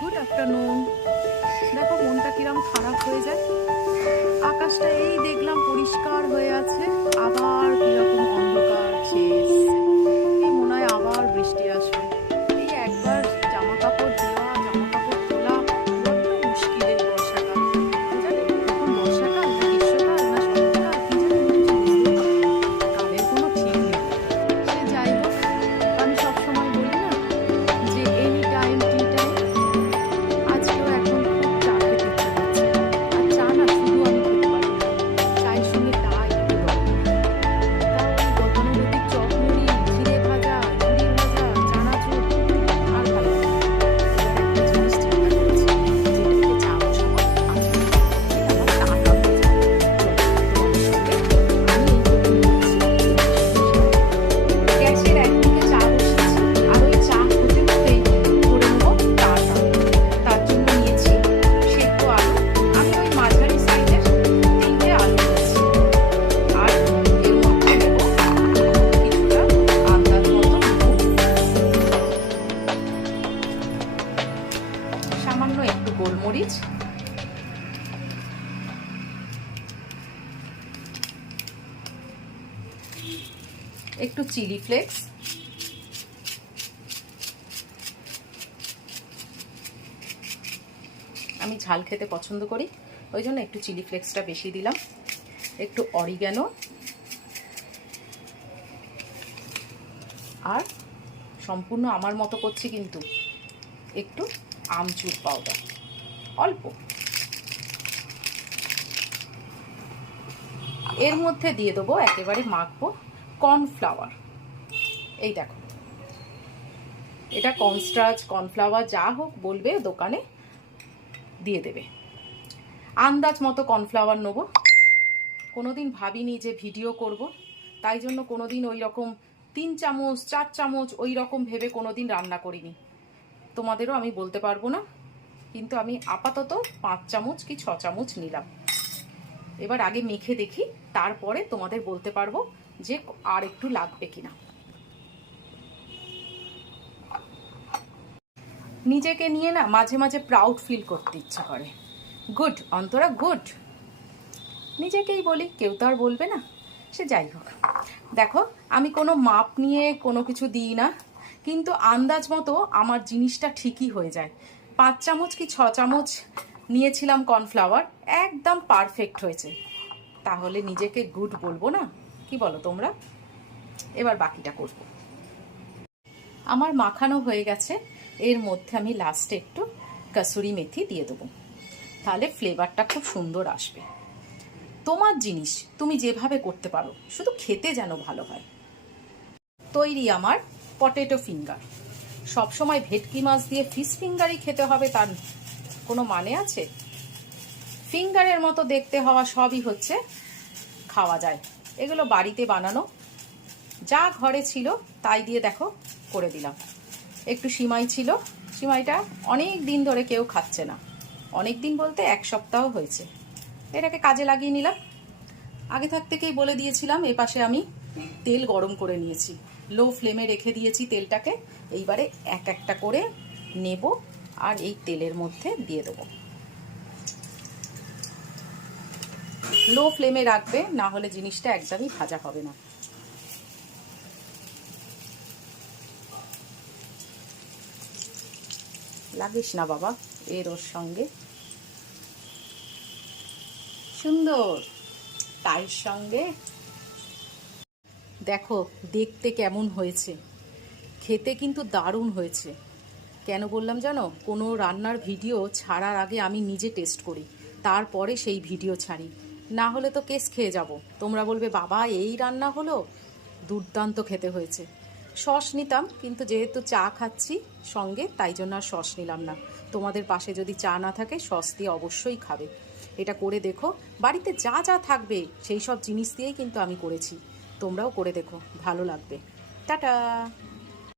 Good afternoon. দেখো, মনটা কিরম খারাপ হয়ে যায়। আকাশটা এই দেখলাম পরিষ্কার হয়ে আছে, আবার কীরকম একটু চিলি ফ্লেক্স। আমি ঝাল খেতে পছন্দ করি, ওই জন্য একটু চিলি ফ্লেক্সটা বেশি দিলাম। একটু অরিগ্যানো আর সম্পূর্ণ আমার মতো করছি কিন্তু একটু আমচুর পাউডার অল্প। এর মধ্যে দিয়ে দেবো, একেবারে মাখবো। কর্নফ্লাওয়ার। এই দেখো। এটা কর্নস্টার্চ কর্নফ্লাওয়ার, যা হোক বলবে দোকানে দিয়ে দেবে। আন্দাজ মতো কর্নফ্লাওয়ার নেব। কোনোদিন ভাবিনি যে ভিডিও করব। তাই জন্য কোনোদিন ওই রকম তিন চামচ, চার চামচ, ওই রকম ভেবে কোনোদিন রান্না করিনি। তোমাদেরও আমি বলতে পারব না, কিন্তু আমি আপাতত পাঁচ চামচ কি ছ চামচ নিলাম। এবার আগে মেখে দেখি, তারপরে তোমাদের বলতে পারব যে আর একটু লাগবে কিনা। নিজেকে নিয়ে না মাঝে মাঝে প্রাউড ফিল করতে ইচ্ছা করে। গুড অন্তরা গুড নিজেকেই বলি, কেউ তো আর বলবে না। সে যাই হোক। দেখো, আমি কোনো মাপ নিয়ে কোনো কিছু দিই না, কিন্তু আন্দাজ মতো আমার জিনিসটা ঠিকই হয়ে যায়। পাঁচ চামচ কি ছ চামচ নিয়েছিলাম কর্নফ্লাওয়ার, একদম পারফেক্ট হয়েছে। তাহলে নিজেকে গুড বলব না? কি বলো তোমরা? এবার বাকিটা করব। আমার মাখানো হয়ে গেছে, এর মধ্যে আমি লাস্টে একটু কাসুরি মেথি দিয়ে দেবো। তাহলে ফ্লেভারটা খুব সুন্দর আসবে। তোমার জিনিস তুমি যেভাবে করতে পারো, শুধু খেতে যেন ভালো হয়। তৈরি আমার পটেটো ফিঙ্গার সবসময় ভেটকি মাছ দিয়ে ফিশ ফিঙ্গারই খেতে হবে তার কোনো মানে আছে? ফিঙ্গারের মতো দেখতে হওয়া সবই হচ্ছে, খাওয়া যায়। এগুলো বাড়িতে বানানো। যা ঘরে ছিল, তাই দিয়ে দেখো, করে দিলাম। একটু সিমাই ছিল। সিমাইটা অনেক দিন ধরে কেউ খাচ্ছে না। অনেক দিন বলতে এক সপ্তাহ হয়েছে। এটাকে কাজে লাগিয়ে নিলাম। আগে থাক থেকেই বলে দিয়েছিলাম, এ পাশে আমি তেল গরম করে নিয়েছি। লো ফ্লেমে রেখে দিয়েছি তেলটাকে। এইবারে এক একটা করে নেব আর এই তেলের মধ্যে দিয়ে দেবো। লো ফ্লেমে রাখবে, না হলে জিনিসটা একদমই ভাজা হবে না। লাগিস না বাবা এর ওর সঙ্গে। সুন্দর তার সঙ্গে। দেখো, দেখতে কেমন হয়েছে। খেতে কিন্তু দারুণ হয়েছে। কেন বললাম জানো, কোনো রান্নার ভিডিও ছাড়ার আগে আমি নিজে টেস্ট করি, তারপরে সেই ভিডিও ছাড়ি। না হলে তো কেস খেয়ে যাব। তোমরা বলবে, বাবা, এই রান্না হলো? দুর্দান্ত খেতে হয়েছে। সস নিতাম, কিন্তু যেহেতু চা খাচ্ছি সঙ্গে, তাই জন্য আর সস নিলাম না। তোমাদের পাশে যদি চা না থাকে, সস দিয়ে অবশ্যই খাবে। এটা করে দেখো, বাড়িতে যা যা থাকবে, সেই সব জিনিস দিয়েই কিন্তু আমি করেছি। তোমরাও করে দেখো, ভালো লাগবে। টাটা!